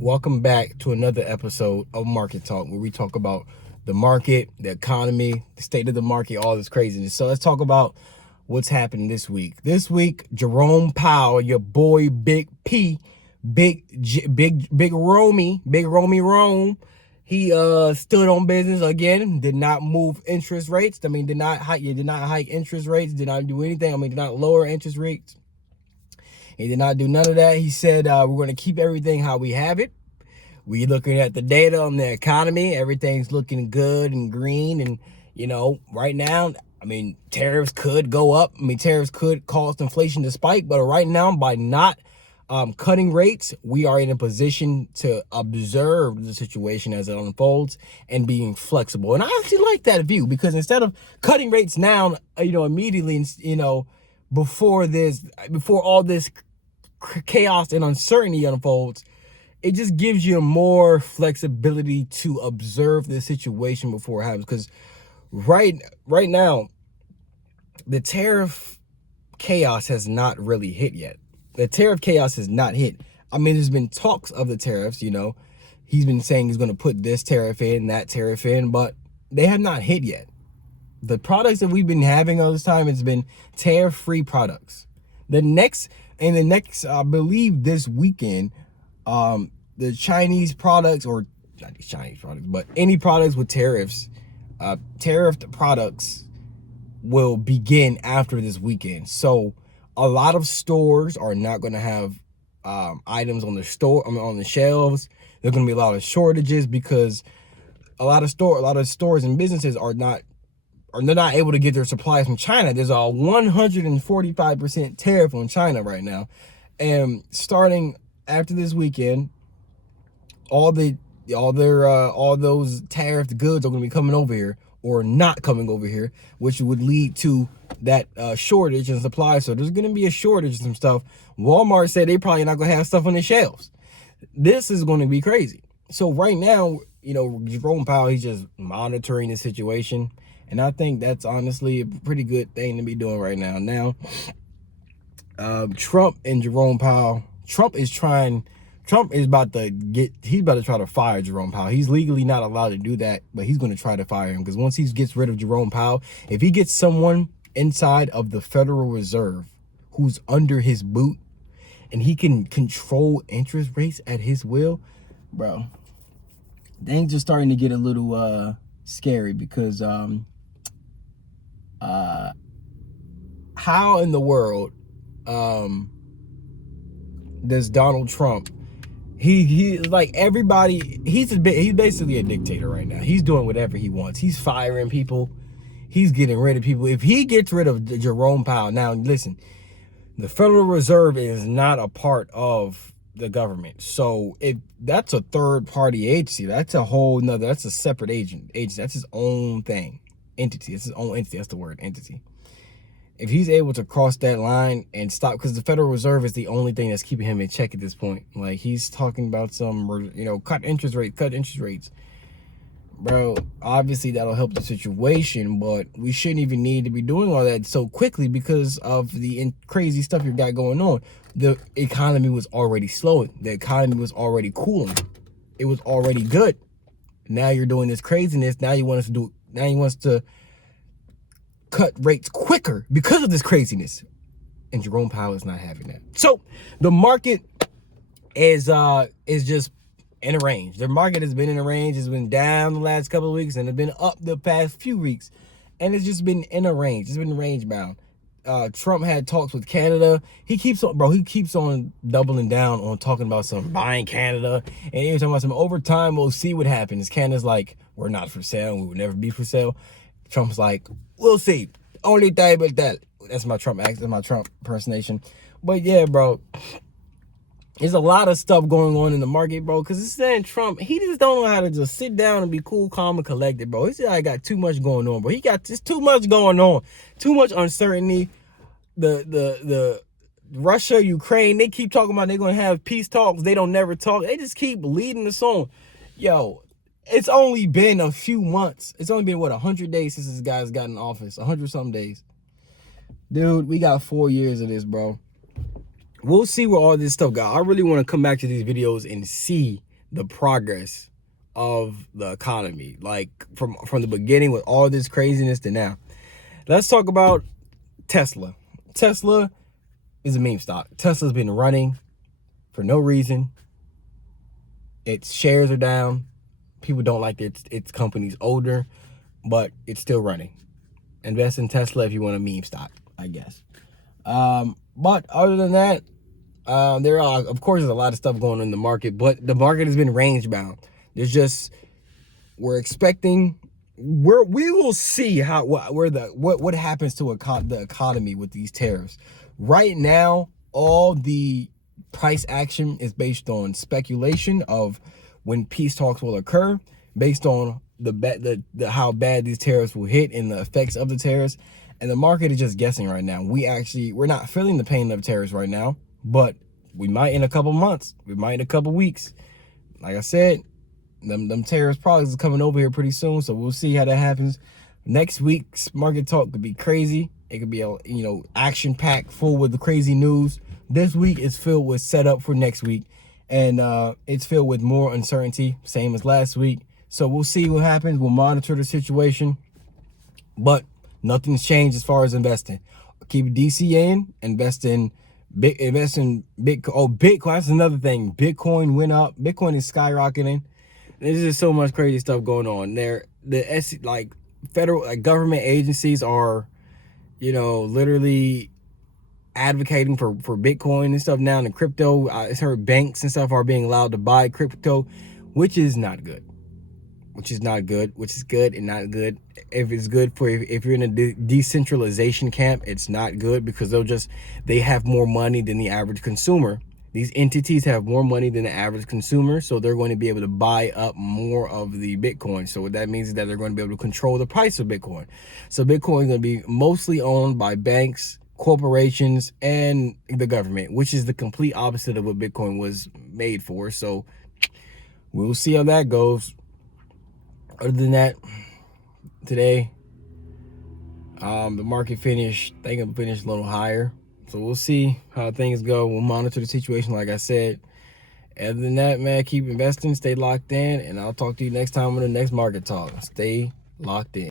Welcome back to another episode of Market Talk, where we talk about the market, the economy, the state of the market, all this craziness. So let's talk about what's happening this week. This week, Jerome Powell, your boy Big P, Big Romy Rome, he stood on business again. Did not move interest rates. Did not hike interest rates. Did not do anything. Did not lower interest rates. He did not do none of that. He said, we're going to keep everything how we have it. We looking at the data on the economy. Everything's looking good and green. And, right now, tariffs could go up. Tariffs could cause inflation to spike. But right now, by not cutting rates, we are in a position to observe the situation as it unfolds and being flexible. And I actually like that view, because instead of cutting rates now, immediately, before all this chaos and uncertainty unfolds, it just gives you more flexibility to observe the situation before it happens. Because right now, the tariff chaos has not really hit yet. The tariff chaos has not hit. There's been talks of the tariffs. He's been saying he's going to put this tariff in, that tariff in, but they have not hit yet. The products that we've been having all this time has been tariff-free products. The next, I believe this weekend, the Chinese products, or not these Chinese products, but any products with tariffs, tariffed products will begin after this weekend. So a lot of stores are not going to have items on the shelves. There's going to be a lot of shortages, because a lot of stores and businesses are not able to get their supplies from China. There's a 145% tariff on China right now. And starting after this weekend, all those tariffed goods are going to be coming over here, or not coming over here, which would lead to that shortage in supply. So there's going to be a shortage of some stuff. Walmart said they probably not going to have stuff on the shelves. This is going to be crazy. So right now, Jerome Powell, he's just monitoring the situation. And I think that's honestly a pretty good thing to be doing right now. Now, Trump and Jerome Powell, Trump is about to try to fire Jerome Powell. He's legally not allowed to do that, but he's going to try to fire him, because once he gets rid of Jerome Powell, if he gets someone inside of the Federal Reserve who's under his boot and he can control interest rates at his will, bro, things are starting to get a little scary, because how in the world does Donald Trump, he like everybody, he's basically a dictator right now. He's doing whatever he wants. He's firing people. He's getting rid of people. If he gets rid of Jerome Powell, now listen, the Federal Reserve is not a part of the government. So if that's a third party agency, that's a separate agency. That's his own thing. Entity. It's his own entity. That's the word, entity. If he's able to cross that line and stop, because the Federal Reserve is the only thing that's keeping him in check at this point. Like, he's talking about cut interest rates. Bro, obviously that'll help the situation, but we shouldn't even need to be doing all that so quickly, because of the crazy stuff you got going on. The economy was already slowing. The economy was already cooling. It was already good. Now you're doing this craziness. Now you want us to cut rates quicker because of this craziness. And Jerome Powell is not having that. So the market is just in a range. The market has been in a range. It's been down the last couple of weeks, and it's been up the past few weeks. And it's just been in a range. It's been range bound. Trump had talks with Canada. He keeps on doubling down on talking about some buying Canada. And he was talking about some over time, we'll see what happens. Canada's like, we're not for sale. We will never be for sale. Trump's like, we'll see. Only thing but that. That's my Trump accent. That's my Trump impersonation. But yeah, bro, there's a lot of stuff going on in the market, bro. Because it's saying Trump, he just don't know how to just sit down and be cool, calm, and collected, bro. He said, I got too much going on, bro. He got just too much going on. Too much uncertainty. The Russia, Ukraine, they keep talking about they're going to have peace talks. They don't never talk. They just keep leading us on. Yo, it's only been a few months. It's only been, 100 days since this guy's got in office. 100-something days. Dude, we got 4 years of this, bro. We'll see where all this stuff got. I really want to come back to these videos and see the progress of the economy, like from the beginning with all this craziness to now. Let's talk about Tesla. Tesla is a meme stock. Tesla's been running for no reason. Its shares are down. People don't like its company's older, but it's still running. Invest in Tesla if you want a meme stock, I guess. But other than that, there are, of course, there's a lot of stuff going on in the market, but the market has been range bound. We're expecting, we will see what happens to the economy with these tariffs. Right now, all the price action is based on speculation of when peace talks will occur, based on how bad these tariffs will hit and the effects of the tariffs. And the market is just guessing right now. We're not feeling the pain of tariffs right now, but we might in a couple months. We might in a couple weeks. Like I said, them tariffs probably is coming over here pretty soon, so we'll see how that happens. Next week's market talk could be crazy. It could be action packed, full with the crazy news. This week is filled with setup for next week, and it's filled with more uncertainty, same as last week. So we'll see what happens. We'll monitor the situation, but nothing's changed as far as investing. Keep DCAing, invest in Bitcoin. Oh, Bitcoin, that's another thing. Bitcoin went up. Bitcoin is skyrocketing. There's just so much crazy stuff going on there. Federal government agencies are, literally advocating for Bitcoin and stuff now. And crypto, I heard banks and stuff are being allowed to buy crypto, which is not good. Which is good and not good. If it's good if you're in a decentralization camp, it's not good because they have more money than the average consumer. These entities have more money than the average consumer, so they're going to be able to buy up more of the Bitcoin. So what that means is that they're going to be able to control the price of Bitcoin. So Bitcoin is going to be mostly owned by banks, corporations, and the government, which is the complete opposite of what Bitcoin was made for. So we'll see how that goes. Other than that, today, the market finished a little higher. So we'll see how things go. We'll monitor the situation, like I said. Other than that, man, keep investing, stay locked in, and I'll talk to you next time on the next market talk. Stay locked in.